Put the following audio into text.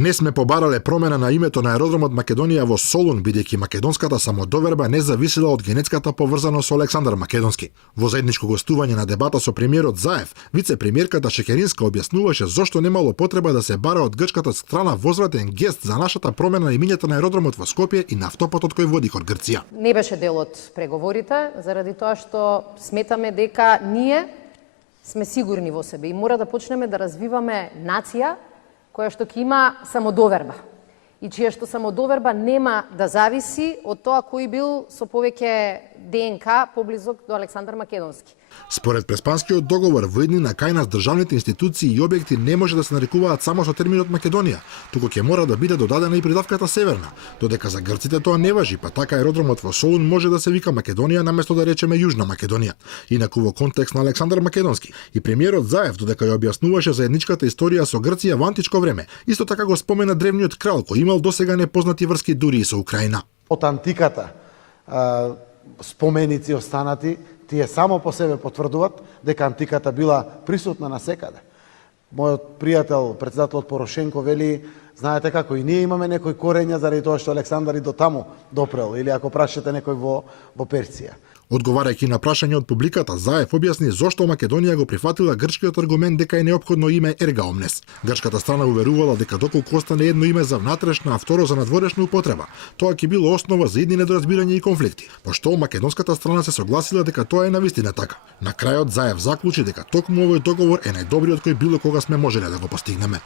Не сме побарале промена на името на аеродромот Македонија во Солун, бидејќи македонската самодоверба не зависела од генетската поврзаност со Александар Македонски. Во заедничко гостување на дебата со премиерот Заев, вице-премиерката Шекеринска објаснуваше зошто немало потреба да се бара од грчката страна возвратен гест за нашата промена на имињето на аеродромот во Скопје и на автопатот кој води кон Грција. Не беше дел од преговорите, заради тоа што сметаме дека ние сме сигурни во себе и мора да почнеме да развиваме нација која што ќе има самодоверба и чија што самодоверба нема да зависи од тоа кој бил со повеќе ДНК поблизок до Александар Македонски. Според Преспанскиот договор, во иднина кај нас државните институции и објекти не може да се нарекуваат само со терминот Македонија, туку ќе мора да биде додадена и придавката Северна, додека за грците тоа не важи, па така аеродромот во Солун може да се вика Македонија наместо да речеме Јужна Македонија. Инаку во контекст на Александар Македонски и премиерот Заев, додека ја објаснуваше заедничката историја со Грција во античко време, исто така го спомена древниот крал кој имал досега непознати врски дури и со Украина. Од антиката споменици останати, тие само по себе потврдуваат дека антиката била присутна насекаде. Мојот пријател, председателот Порошенко, вели, знаете како, и ние имаме некои корења заради тоа што Александар и до таму допрел, или ако прашате некој во Персија. Одговарајќи на прашање од публиката, Заев објасни зошто Македонија го прифатила грчкиот аргумент дека е неопходно име ерга омнес. Грчката страна уверувала дека доколку остане едно име за внатрешна, а второ за надворешна употреба, тоа ќе било основа за идни недоразбирања и конфликти, пошто македонската страна се согласила дека тоа е навистина така. На крајот Заев заклучи дека токму овој договор е најдобриот кој било кога сме можеле да го постигнеме.